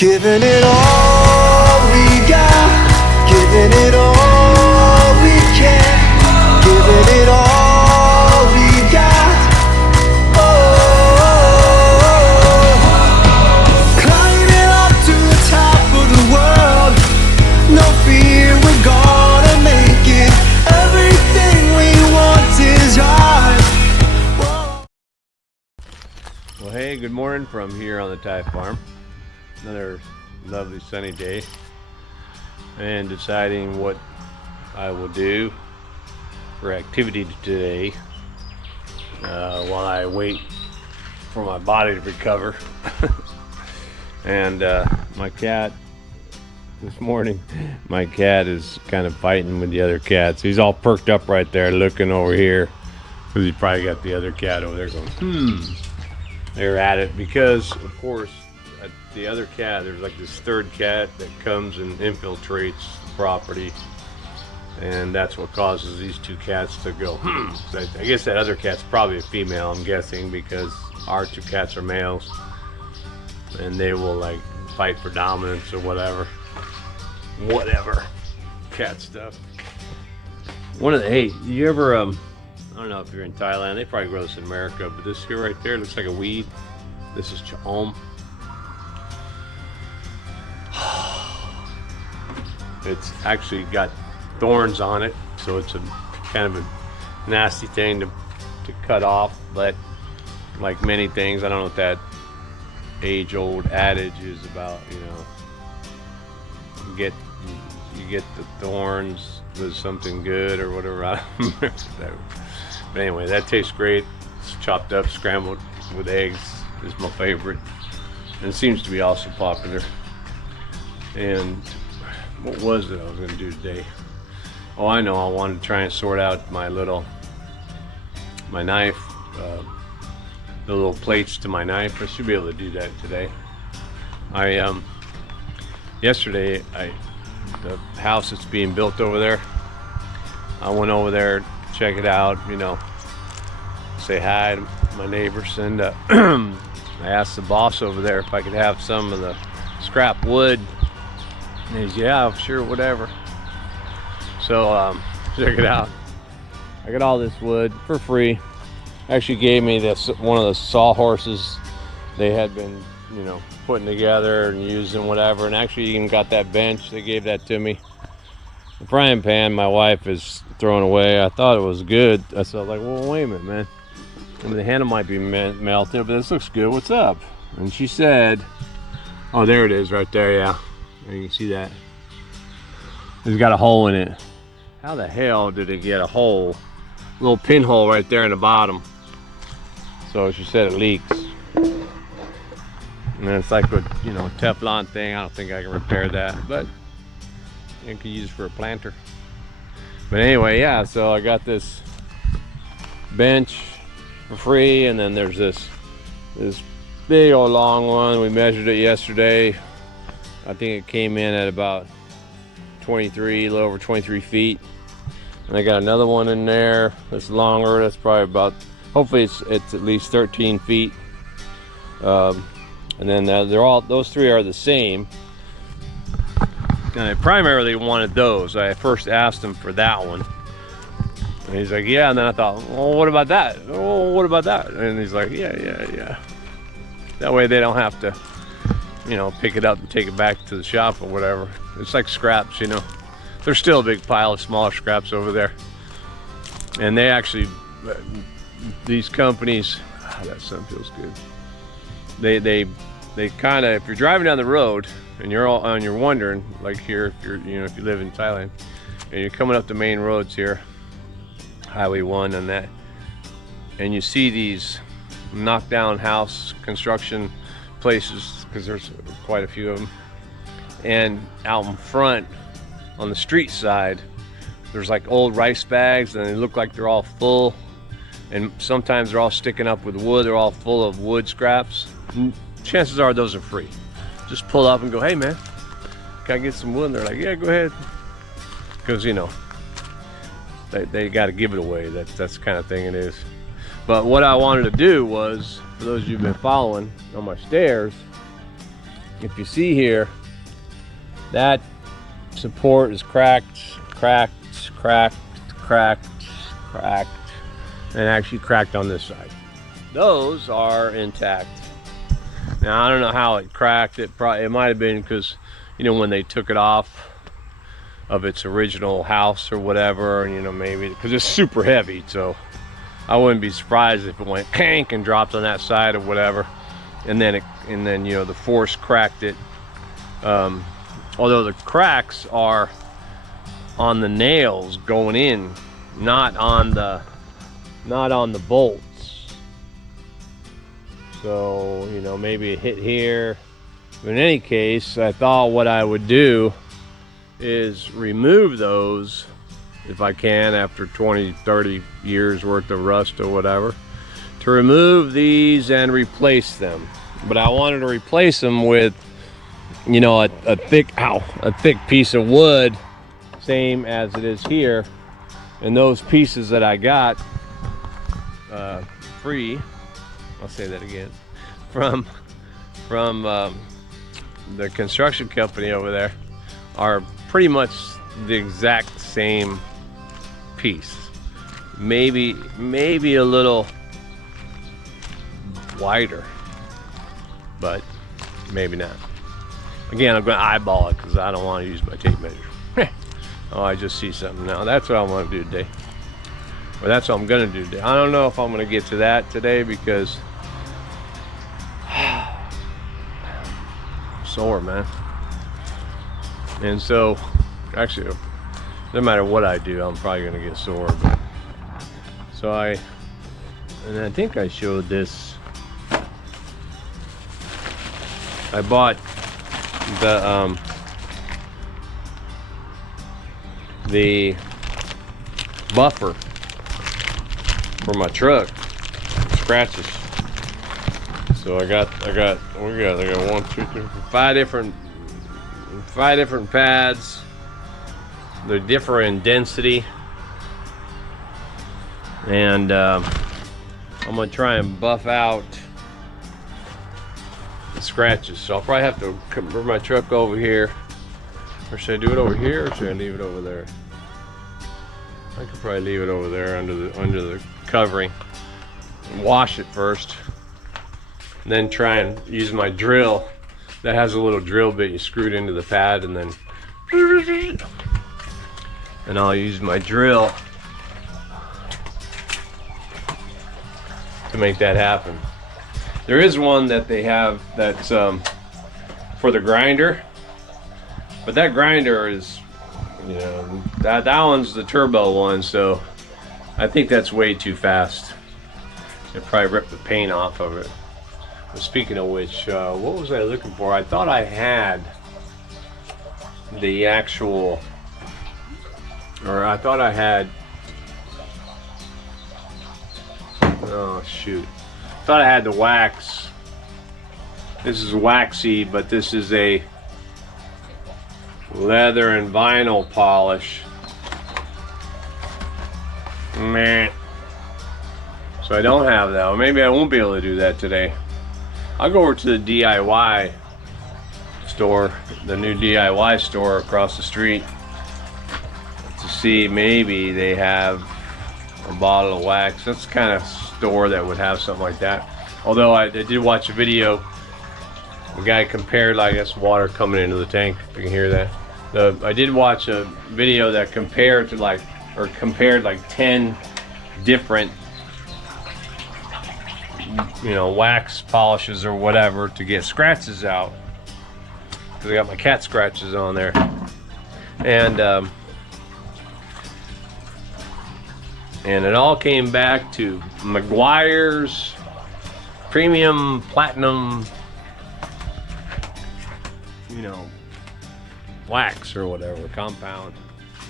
Giving it all we got, giving it all we can, giving it all we got. Oh, climbing up to the top of the world, no fear, we're gonna make it. Everything we want is ours. Whoa. Well, hey, good morning from here on the Thai farm. Another lovely sunny day, and deciding what I will do for activity today while I wait for my body to recover. And my cat, this morning, my cat is kind of fighting with the other cats. He's all perked up right there looking over here because he probably got the other cat over there going, They're at it because, of course, the other cat, there's like this third cat that comes and infiltrates the property, and that's what causes these two cats to go I guess that other cat's probably a female, I'm guessing, because our two cats are males, and they will like fight for dominance or whatever cat stuff. Hey, you ever I don't know if you're in Thailand, they probably grow this in America, but this here right there looks like a weed. This is chaom. It's actually got thorns on it, so it's a kind of a nasty thing to cut off. But like many things, I don't know what that age-old adage is about. You know, you get the thorns with something good or whatever. I don't remember that. But anyway, that tastes great. It's chopped up, scrambled with eggs is my favorite, and it seems to be also popular. And what was it I was going to do today? Oh, I know. I wanted to try and sort out my knife, the little plates to my knife. I should be able to do that today. Yesterday, the house that's being built over there, I went over there to check it out, you know, say hi to my neighbors, and I asked the boss over there if I could have some of the scrap wood. And he's, yeah, sure, whatever. So check it out. I got all this wood for free. Actually gave me this one of the sawhorses they had been, you know, putting together and using whatever. And actually even got that bench. They gave that to me. The frying pan my wife is throwing away. I thought it was good. I was like, well, wait a minute, man. I mean, the handle might be melted, but this looks good. What's up? And she said, oh, there it is right there, yeah. You can see that. It's got a hole in it. How the hell did it get a hole? A little pinhole right there in the bottom. So she said it leaks. And it's like a, you know, Teflon thing. I don't think I can repair that, but you can use it for a planter. But anyway, yeah, so I got this bench for free, and then there's this big old long one. We measured it yesterday. I think it came in at about 23, a little over 23 feet. And I got another one in there that's longer. That's probably about, hopefully it's at least 13 feet. And then those three are the same. And I primarily wanted those. I first asked him for that one. And he's like, yeah. And then I thought, well, what about that? Oh, what about that? And he's like, yeah. That way they don't have to, you know, pick it up and take it back to the shop or whatever. It's like scraps, you know. There's still a big pile of smaller scraps over there. And they actually, these companies, that sun feels good. They kind of, if you're driving down the road and you're wondering, like here, if you live in Thailand and you're coming up the main roads here, Highway 1 and that, and you see these knockdown house construction places, because there's quite a few of them, and out in front on the street side there's like old rice bags, and they look like they're all full, and sometimes they're all sticking up with wood. They're all full of wood scraps. Chances are those are free. Just pull up and go, hey man, can I get some wood? And they're like, yeah, go ahead, because you know they got to give it away. That's the kind of thing it is. But what I wanted to do was, for those of you who've been following on my stairs, if you see here, that support is cracked, and actually cracked on this side. Those are intact. Now I don't know how it cracked. It might have been because, you know, when they took it off of its original house or whatever, and, you know, maybe because it's super heavy, so I wouldn't be surprised if it went kank and dropped on that side or whatever, and then you know, the force cracked it. Although the cracks are on the nails going in, not on the bolts. So, you know, maybe it hit here. But in any case, I thought what I would do is remove those if I can, after 20-30 years worth of rust or whatever, to remove these and replace them. But I wanted to replace them with, you know, a thick piece of wood, same as it is here. And those pieces that I got free, I'll say that again, from the construction company over there, are pretty much the exact same piece. Maybe a little wider, but maybe not. Again, I'm going to eyeball it because I don't want to use my tape measure. Oh, I just see something now. That's what I want to do today. Well, that's what I'm going to do today. I don't know if I'm going to get to that today because I'm sore, man. And so, actually, no matter what I do, I'm probably going to get sore. But, so I think I showed this. I bought the buffer for my truck, scratches. So I got 1, 2, 3, 4, 5 different pads. They're different in density, and I'm gonna try and buff out the scratches. So I'll probably have to bring my truck over here, or should I do it over here, or should I leave it over there? I could probably leave it over there under the covering and wash it first, and then try and use my drill that has a little drill bit you screw it into the pad, and then I'll use my drill to make that happen. There is one that they have that's for the grinder, but that grinder is, you know, that one's the turbo one, so I think that's way too fast. It'll probably rip the paint off of it. But speaking of which, what was I looking for? I thought I had the actual, or I thought I had, oh shoot, I thought I had the wax. This is waxy, but this is a leather and vinyl polish. Meh. So I don't have that. Well, maybe I won't be able to do that today. I'll go over to the DIY store, the new DIY store across the street, to see maybe they have a bottle of wax. That's the kind of store that would have something like that. Although I did watch a video, the guy compared, I guess, water coming into the tank, if you can hear that. I did watch a video that compared like 10 different, you know, wax polishes or whatever to get scratches out, because I got my cat scratches on there. And it all came back to Meguiar's premium platinum, you know, wax or whatever, compound.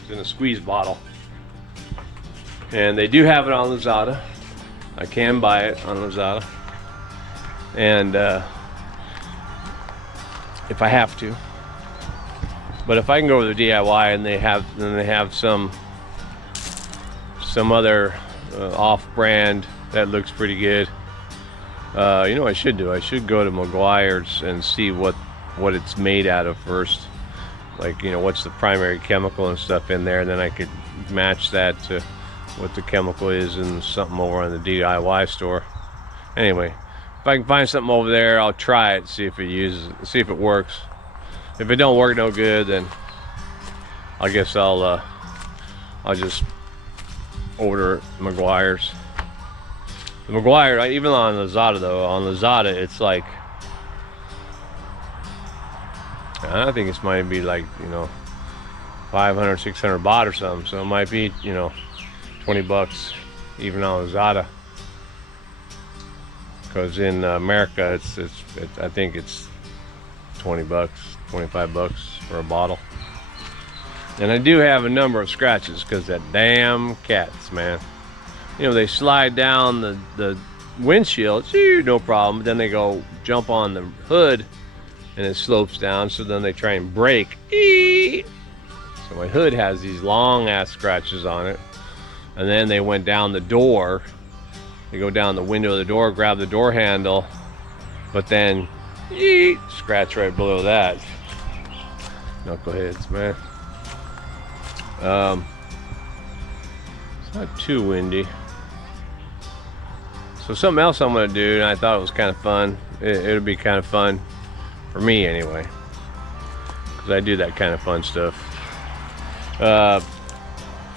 It's in a squeeze bottle. And they do have it on Lazada. I can buy it on Lazada. And if I have to. But if I can go to the DIY and they have some other off-brand that looks pretty good, you know what I should do? I should go to Meguiar's and see what what it's made out of first, like, you know, what's the primary chemical and stuff in there, and then I could match that to what the chemical is in something over on the DIY store. Anyway, if I can find something over there, I'll try it, see if it works. If it don't work no good, then I guess I'll just order Meguiar's. The Meguiar, even on Lazada though, on Lazada it's like, I think it might be like, you know, 500, 600 baht or something. So it might be, you know, 20 bucks even on Lazada. Because in America, it's I think it's 20 bucks, 25 bucks for a bottle. And I do have a number of scratches because that damn cats, man. You know, they slide down the windshield, no problem. But then they go jump on the hood and it slopes down. So then they try and brake. So my hood has these long ass scratches on it. And then they went down the door. They go down the window of the door, grab the door handle, but then scratch right below that. Knuckleheads, man. It's not too windy. So something else I'm gonna do, and I thought it was kind of fun. It'll be kind of fun for me anyway, because I do that kind of fun stuff.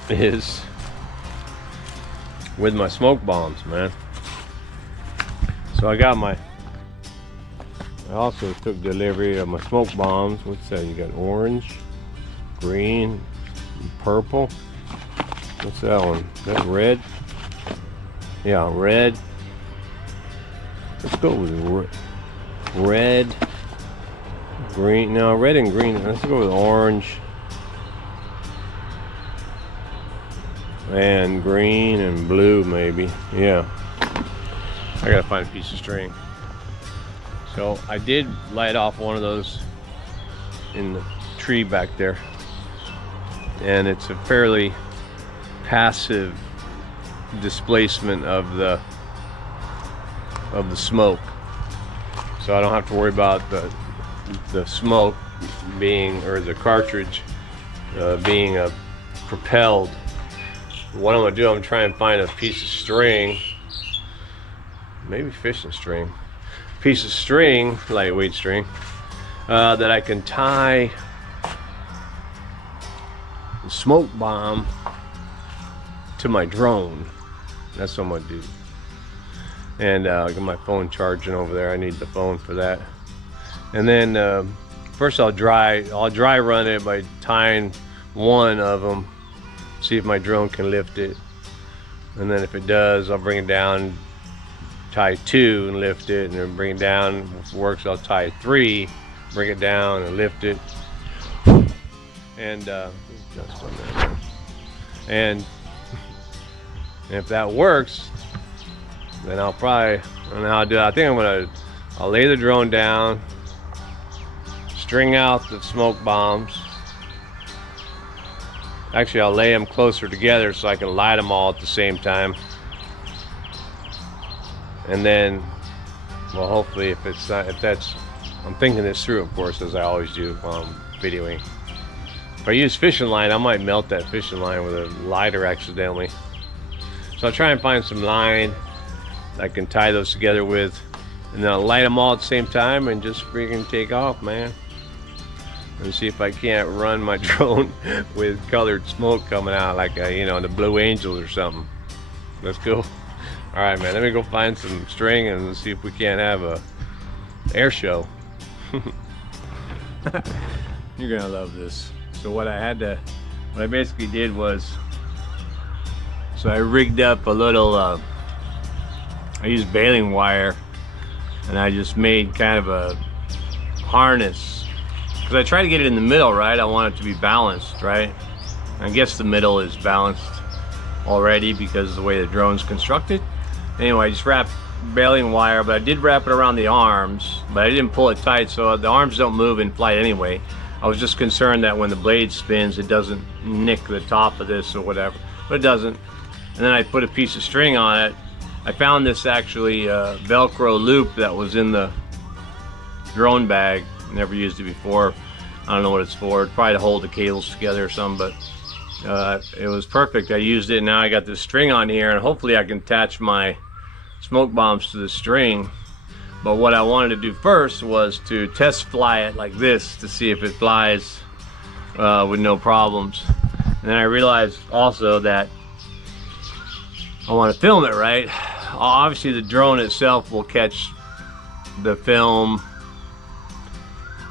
Is with my smoke bombs, man. So I also took delivery of my smoke bombs. What's that? You got orange, green, and purple. What's that one? Is that red? Yeah, red. Let's go with red, green. No, red and green. Let's go with orange and green and blue, maybe. Yeah. I gotta find a piece of string. So I did light off one of those in the tree back there, and it's a fairly passive displacement of the smoke, so I don't have to worry about the smoke being, or the cartridge being propelled. What I'm gonna do, I'm trying to find a piece of string, maybe fishing string, piece of string, lightweight string, that I can tie the smoke bomb to my drone. That's what I'm gonna do. And I got my phone charging over there. I need the phone for that. And then first I'll dry run it by tying one of them, see if my drone can lift it. And then if it does, I'll bring it down, tie two and lift it, and then bring it down. If it works, I'll tie three, bring it down and lift it. And and if that works, then I'll probably, I don't know how to do it. I think I'll lay the drone down, string out the smoke bombs. Actually, I'll lay them closer together so I can light them all at the same time. And then, well, hopefully if that's, I'm thinking this through, of course, as I always do while I'm videoing. If I use fishing line, I might melt that fishing line with a lighter accidentally. So I'll try and find some line I can tie those together with, and then I'll light them all at the same time and just freaking take off, man. And see if I can't run my drone with colored smoke coming out, like you know, the Blue Angels or something. Let's go. All right, man. Let me go find some string and see if we can't have a air show. You're gonna love this. So what I basically did was, so I rigged up a little. I used baling wire, and I just made kind of a harness, because I try to get it in the middle, right? I want it to be balanced, right? I guess the middle is balanced already because of the way the drone's constructed. Anyway, I just wrapped baling wire, but I did wrap it around the arms, but I didn't pull it tight, so the arms don't move in flight anyway. I was just concerned that when the blade spins, it doesn't nick the top of this or whatever, but it doesn't. And then I put a piece of string on it. I found this actually Velcro loop that was in the drone bag, Never used it before. I don't know what it's for. Probably to hold the cables together or something, but it was perfect. I used it. Now I got this string on here, and hopefully I can attach my smoke bombs to the string. But what I wanted to do first was to test fly it like this to see if it flies with no problems. And then I realized also that I want to film it right. Obviously the drone itself will catch the film.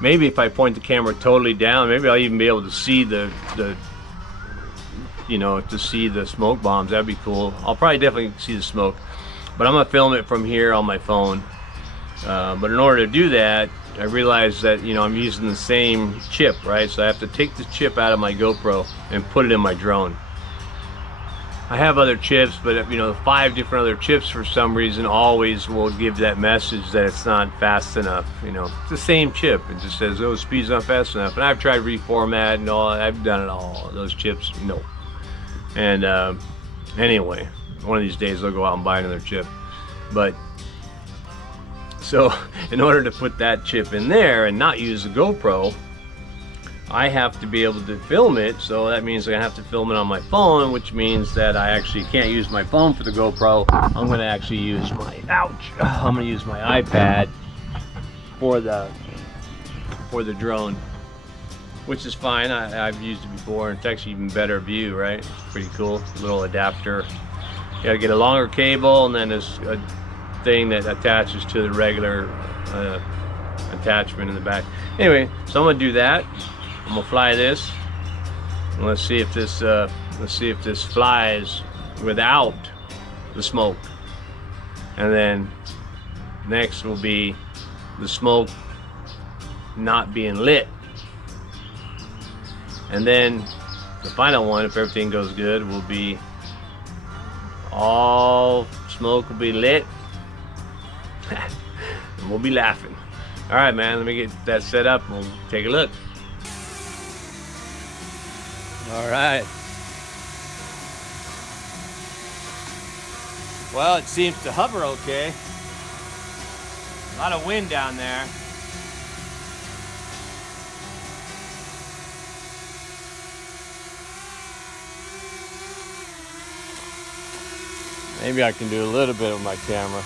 Maybe if I point the camera totally down, maybe I'll even be able to see the you know, to see the smoke bombs. That'd be cool. I'll probably definitely see the smoke, but I'm gonna film it from here on my phone. But in order to do that, I realized that, you know, I'm using the same chip, right? So I have to take the chip out of my GoPro and put it in my drone. I have other chips, but you know, 5 different other chips for some reason always will give that message that it's not fast enough. You know, it's the same chip. It just says, oh, speed's not fast enough. And I've tried reformat and all. I've done it all. Those chips, no. And anyway, one of these days I'll go out and buy another chip. But so in order to put that chip in there and not use the GoPro, I have to be able to film it. So that means I have to film it on my phone, which means that I actually can't use my phone for the GoPro. I'm going to actually use my I'm going to use my iPad for the drone, which is fine. I've used it before, and it's actually even better view, right? It's pretty cool. Little adapter. You got to get a longer cable, and then there's a thing that attaches to the regular attachment in the back. Anyway, so I'm gonna do that. I'm gonna fly this, and let's see if this flies without the smoke. And then next will be the smoke not being lit. And then the final one, if everything goes good, will be all smoke will be lit. And we'll be laughing. All right, man, let me get that set up and we'll take a look. All right. Well, it seems to hover okay. A lot of wind down there. Maybe I can do a little bit with my camera.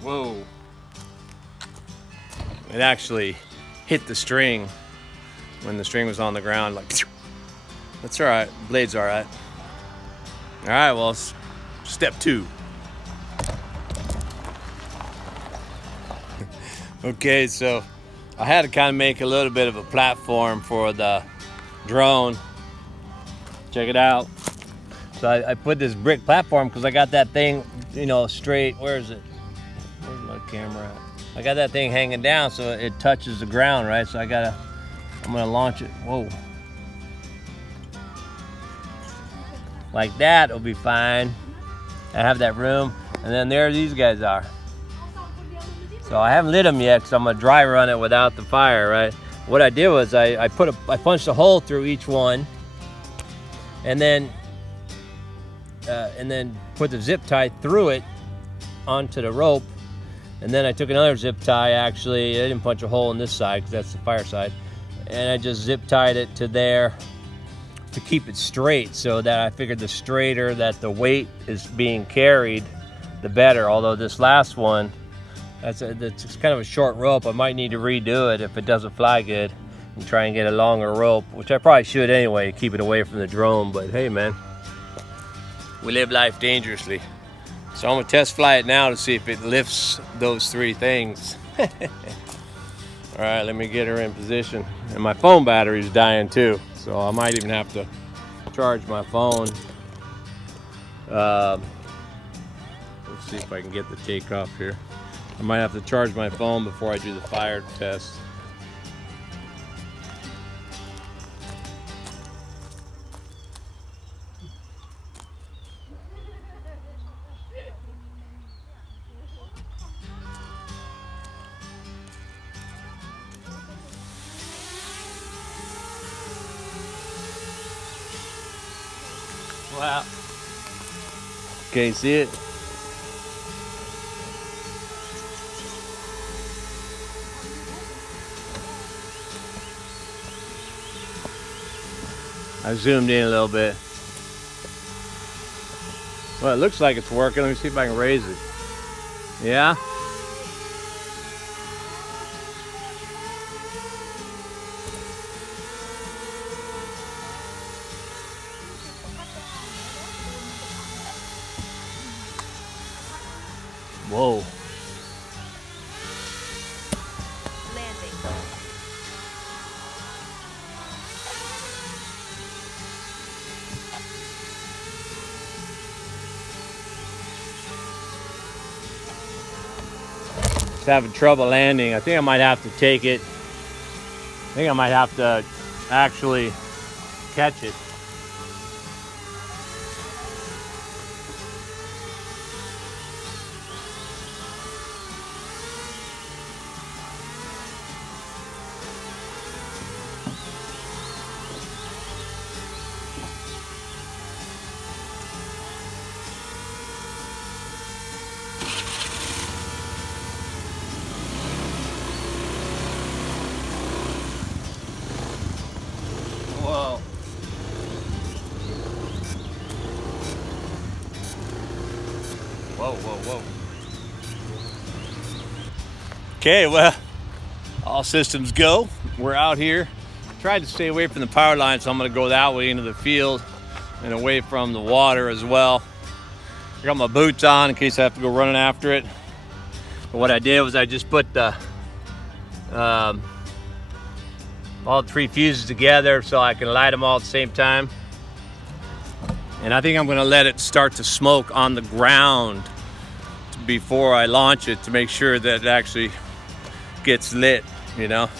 Whoa. It actually hit the string when the string was on the ground, like, that's all right, blade's all right. All right, well, step 2. Okay, so I had to kind of make a little bit of a platform for the drone. Check it out. So I put this brick platform because I got that thing, you know, straight. Where is it? Where's my camera at? I got that thing hanging down so it touches the ground, right? So I'm gonna launch it. Whoa. Like that will be fine. I have that room. And then there these guys are. So I haven't lit them yet because I'm gonna dry run it without the fire, right? What I did was I punched a hole through each one, and then put the zip tie through it onto the rope. And then I took another zip tie, actually. I didn't punch a hole in this side because that's the fire side. And I just zip tied it to there to keep it straight, so that I figured the straighter that the weight is being carried, the better. Although this last one, it's kind of a short rope. I might need to redo it if it doesn't fly good and try and get a longer rope, which I probably should anyway to keep it away from the drone. But hey, man, we live life dangerously. So I'm gonna test fly it now to see if it lifts those 3 things. All right, let me get her in position. And my phone battery's dying too, so I might even have to charge my phone. Let's see if I can get the takeoff here. I might have to charge my phone before I do the fire test. Wow. Okay, see it? I zoomed in a little bit. Well, it looks like it's working. Let me see if I can raise it. Yeah? Whoa. Having trouble landing. I think I might have to take it. I think I might have to actually catch it. Whoa. Whoa, whoa, whoa. Okay, well, all systems go. We're out here. Tried to stay away from the power line, so I'm gonna go that way into the field and away from the water as well. I got my boots on in case I have to go running after it. But what I did was I just put the all 3 fuses together so I can light them all at the same time. And I think I'm gonna let it start to smoke on the ground before I launch it to make sure that it actually gets lit, you know?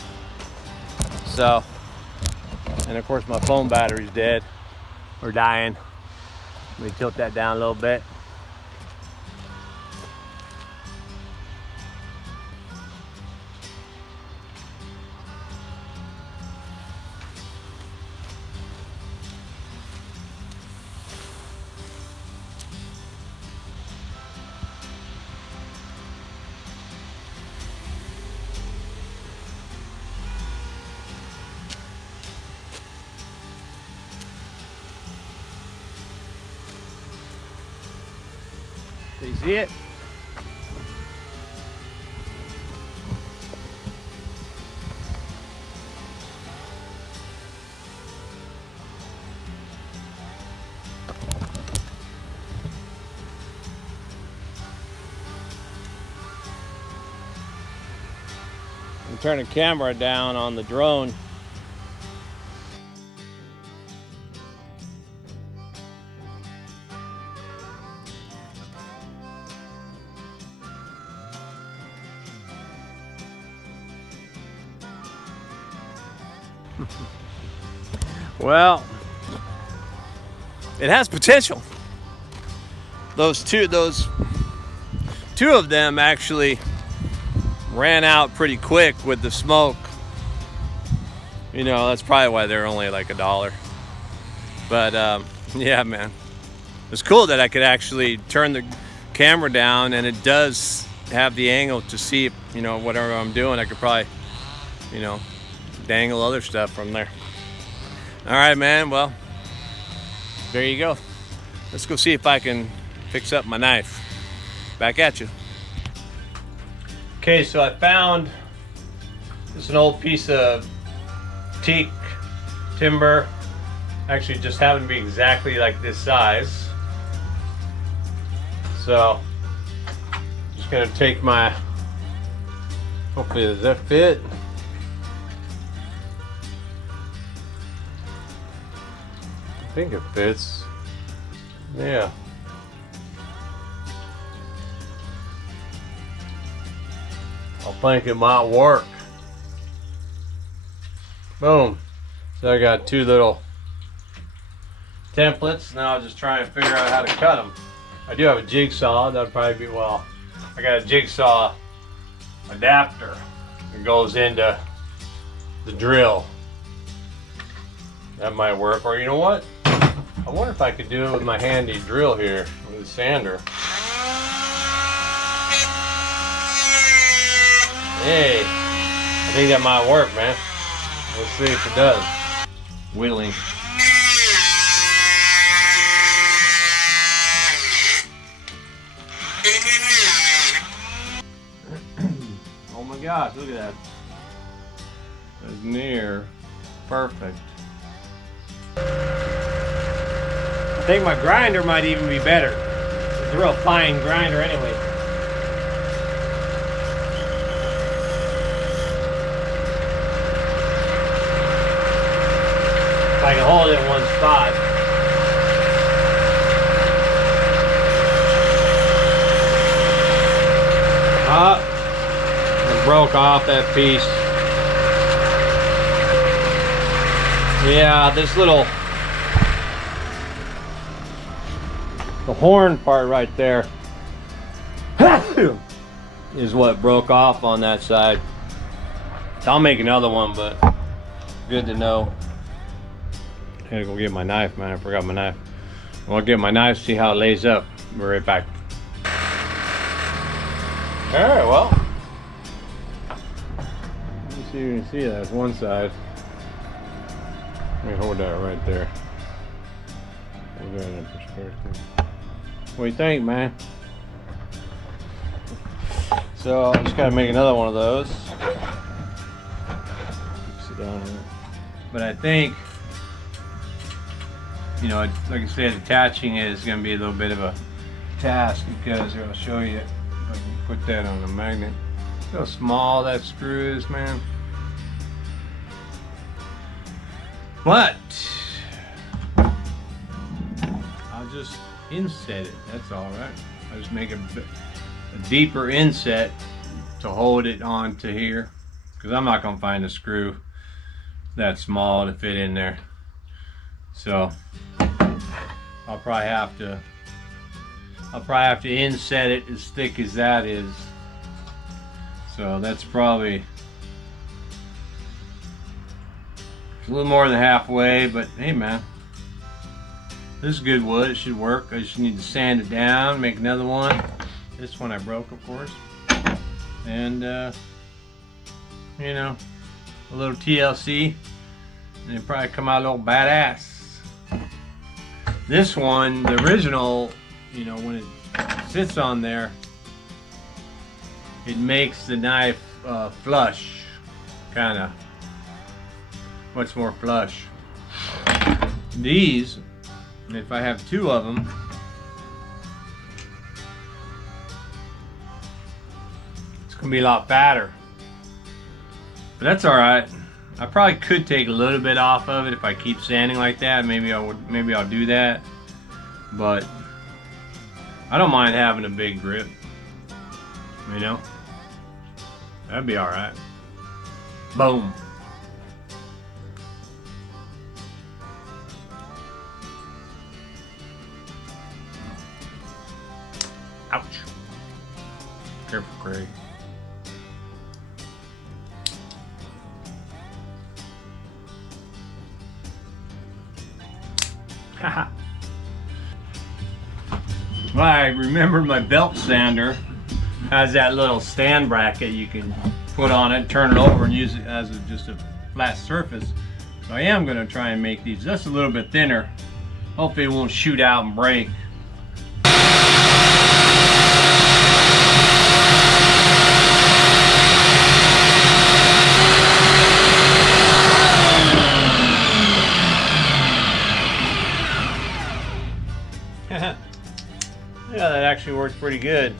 So, and of course my phone battery's dead or dying. Let me tilt that down a little bit. Do you see it? I'm turning the camera down on the drone. Well, it has potential. Those two of them actually ran out pretty quick with the smoke. You know, that's probably why they're only like $1. But yeah, man, it's cool that I could actually turn the camera down and it does have the angle to see if, you know, whatever I'm doing. I could probably, you know, dangle other stuff from there. All right, man, well, there you go. Let's go see if I can fix up my knife. Back at you. Okay, so I found this an old piece of teak timber. Actually, just happened to be exactly like this size. So, just gonna take my, hopefully does that fit? I think it fits. Yeah. I think it might work. Boom. So I got 2 little templates. Now I'll just try and figure out how to cut them. I do have a jigsaw. That'd probably be, well, I got a jigsaw adapter that goes into the drill. That might work. Or you know what? I wonder if I could do it with my handy drill here with a sander. Hey, I think that might work, man. Let's see if it does. Whittling. Oh my gosh, look at that. That's near perfect. I think my grinder might even be better. It's a real fine grinder anyway. If I can hold it in one spot. It broke off that piece. Yeah, this little, the horn part right there is what broke off on that side. I'll make another one, but good to know. I gotta go get my knife, man. I forgot my knife. I'll get my knife, see how it lays up. Be right back. Alright, well. Let me see if you can see that. That's one side. Let me hold that right there. Hold that in perspective. What do you think, man? So I just gotta make another one of those. Sit down here. But I think, you know, like I said, attaching it is gonna be a little bit of a task because here, I'll show you. If I can put that on a magnet. See how small that screw is, man. But I'll just inset it, that's all right. I'll just make a deeper inset to hold it onto here because I'm not gonna find a screw that small to fit in there. So I'll probably have to inset it as thick as that is. So that's probably a little more than halfway, but hey man, this is good wood, it should work. I just need to sand it down, make another one. This one I broke, of course. And you know, a little TLC, and it'll probably come out a little badass. This one, the original, you know, when it sits on there, it makes the knife flush, kind of. Much more flush. These, if I have two of them, it's gonna be a lot fatter. But that's all right. I probably could take a little bit off of it if I keep sanding like that. Maybe I'll do that. But I don't mind having a big grip. You know, that'd be all right. Boom. Ouch. Careful, Craig. Haha. Well, I remember my belt sander has that little stand bracket you can put on it, turn it over and use it as just a flat surface. So I am going to try and make these just a little bit thinner. Hopefully it won't shoot out and break. Yeah, that actually works pretty good.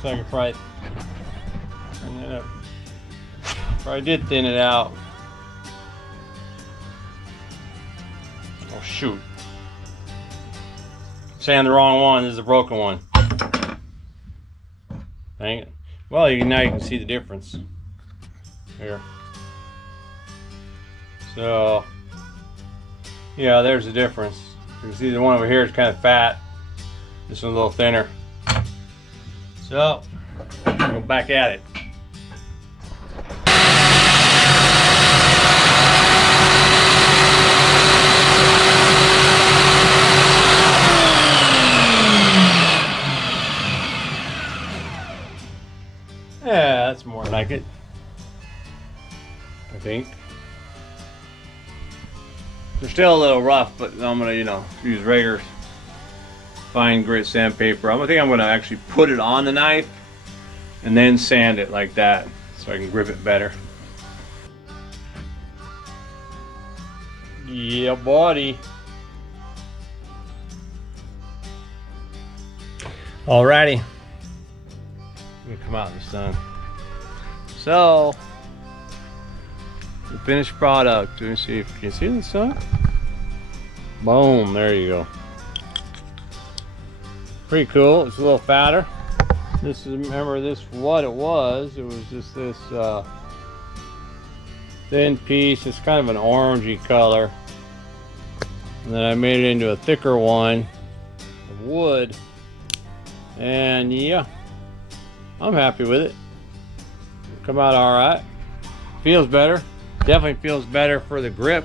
So I can probably thin it up. Probably did thin it out. Oh shoot. Saying the wrong one, this is a broken one. Dang it. Well, now you can see the difference. Here. So yeah, there's the difference. You can see the one over here is kind of fat. This one's a little thinner. So, go back at it. like it, I think. They're still a little rough, but I'm gonna, you know, use regular fine grit sandpaper. I think I'm gonna actually put it on the knife and then sand it like that so I can grip it better. Yeah, buddy. Alrighty. Let me come out in the sun. So, the finished product. Let me see if you can see the sun. Boom, there you go. Pretty cool. It's a little fatter. This is, remember this, what it was just this thin piece. It's kind of an orangey color. And then I made it into a thicker one of wood. And yeah, I'm happy with it. Come out all right. Feels better. Definitely feels better for the grip.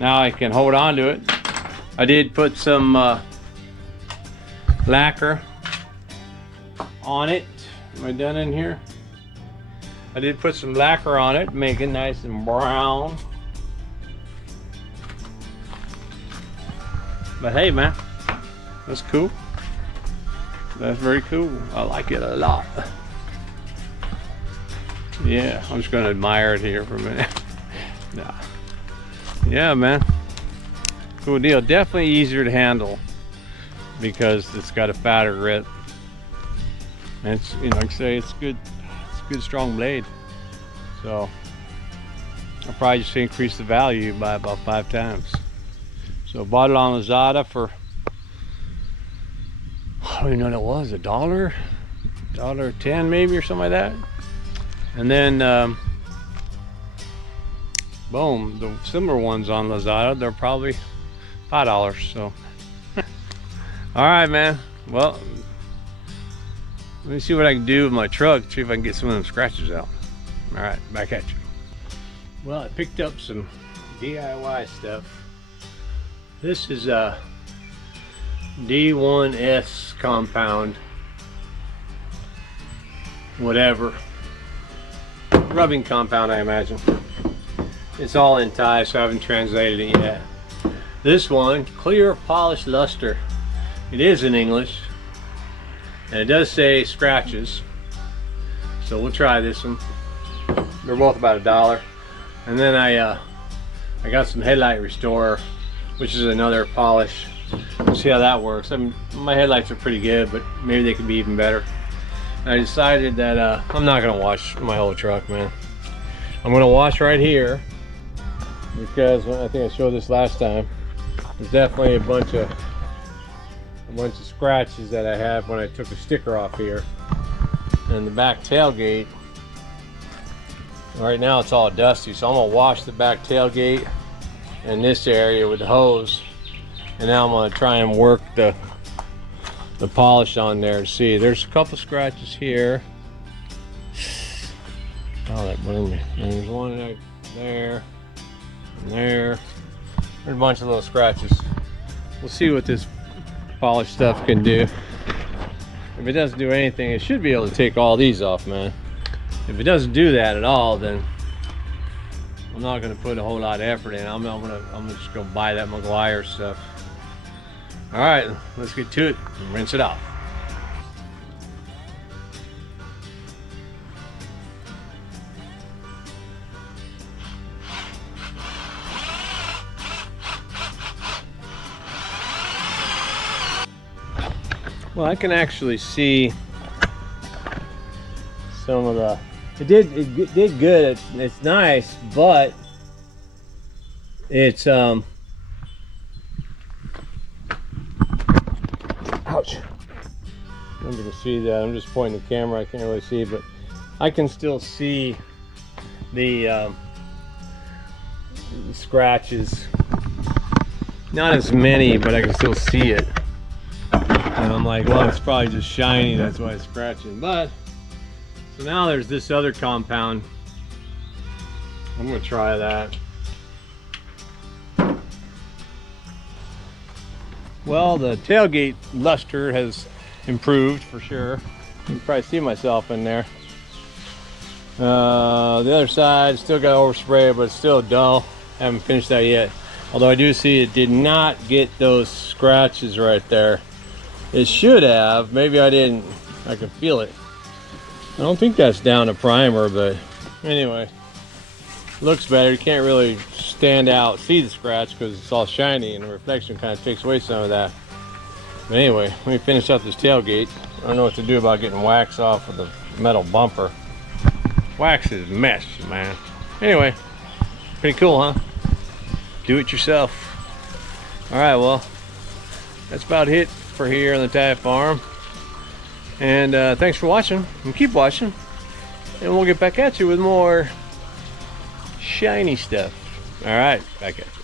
Now I can hold on to it. I did put some lacquer on it. Am I done in here? I did put some lacquer on it, make it nice and brown. But hey, man, that's cool. That's very cool. I like it a lot. Yeah, I'm just gonna admire it here for a minute. Nah. Yeah, man. Cool deal. Definitely easier to handle because it's got a fatter grip. And it's, you know, like I say, it's good. It's a good strong blade. So I'll probably just increase the value by about 5 times. So bought it on Lazada for, I don't even know what it was, $1.10 maybe or something like that. And then boom, the similar ones on Lazada, they're probably $5. So all right, man. Well, let me see what I can do with my truck, see if I can get some of them scratches out. All right, back at you. Well, I picked up some DIY stuff. This is a D1S compound, whatever, rubbing compound, I imagine. It's all in Thai, so I haven't translated it yet. This one, clear polished luster. It is in English, and it does say scratches. So we'll try this one. They're both about $1. And then I got some headlight restorer, which is another polish. We'll see how that works. I mean, my headlights are pretty good, but maybe they could be even better. And I decided that I'm not gonna wash my whole truck, man. I'm gonna wash right here because I think I showed this last time. There's definitely a bunch of scratches that I had when I took the sticker off here. And the back tailgate, right now it's all dusty, so I'm gonna wash the back tailgate and this area with the hose. And now I'm gonna try and work the polish on there to see. There's a couple scratches here. Oh, that burned me. And there's one right there, and there. There's a bunch of little scratches. We'll see what this polish stuff can do. If it doesn't do anything, it should be able to take all these off, man. If it doesn't do that at all, then I'm not gonna put a whole lot of effort in. I'm just gonna buy that McGuire stuff. All right, let's get to it and rinse it out. Well, I can actually see some of the. It did good. It's nice, but it's ouch. I'm gonna see that. I'm just pointing the camera. I can't really see, but I can still see the scratches. Not as many, but I can still see it. And I'm like, well, it's probably just shiny, that's why it's scratching. But, so now there's this other compound. I'm gonna try that. Well, the tailgate luster has improved for sure. You can probably see myself in there. The other side still got overspray, but it's still dull. Haven't finished that yet. Although I do see it did not get those scratches right there. It should have. Maybe I didn't. I can feel it. I don't think that's down to primer, but anyway, looks better. You can't really stand out, see the scratch because it's all shiny, and the reflection kind of takes away some of that. But anyway, let me finish up this tailgate. I don't know what to do about getting wax off of the metal bumper. Wax is mess, man. Anyway, pretty cool, huh? Do it yourself. All right, well, that's about it for here on the Thai farm. And thanks for watching, and keep watching. And we'll get back at you with more shiny stuff. All right, back at you.